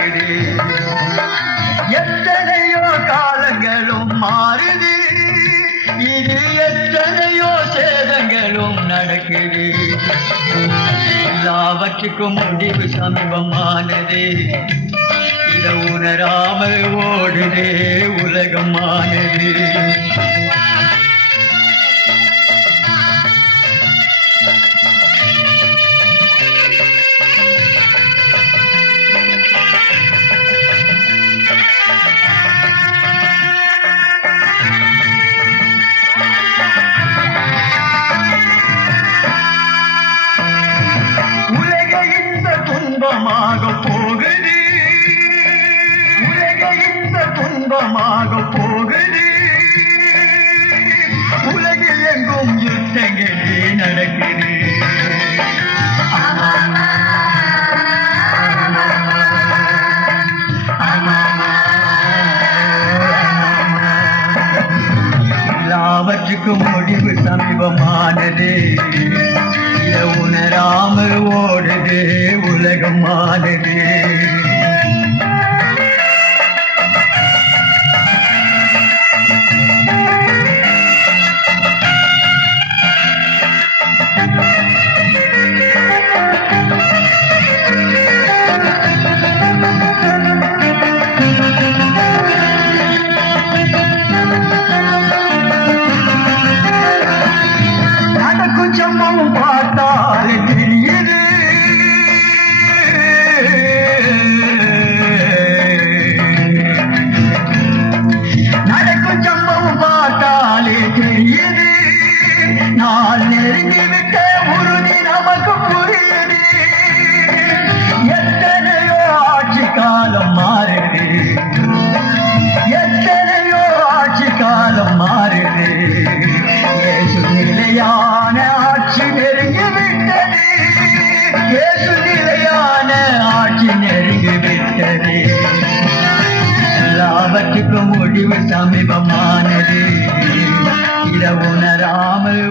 நடக்குது. எத்தனையோ காலங்களும் மாறுது, இது எத்தனையோ சேதங்களும் நடக்குது. எல்லாவற்றுக்கும் முடிவு சமீபமானது, இதை உணராமல் ஓடுதே உலகமானது. துன்பமாக போகுது, உலக இந்த துன்பமாக போகுது. உலகில் எங்கும் யுத்தங்களே நடக்குது. எல்லாவற்றுக்கும் முடிவு சமீபமானது, இதை உணராமல் ஓடுது உலகமானது. நடக்கும் சம்பவம் பார்த்தாலே தெரியுது, நடக்கும் சம்பவம் பார்த்தாலே தெரியுது. நான் நெருங்கிவிட்ட உறுதி நமக்கு புரியுது. எத்தனையோ ஆட்சி காலம் மாறுது, எத்தனையோ ஆட்சி காலம் மாறுது. இயேசு நிலையான ஆட்சி நெருங்கிவிட்டது, இயேசு நிலையான ஆட்சி நெருங்கிவிட்டது. எல்லாவற்றுக்கும் முடிவு சமீபமானது, இதை உணராமல்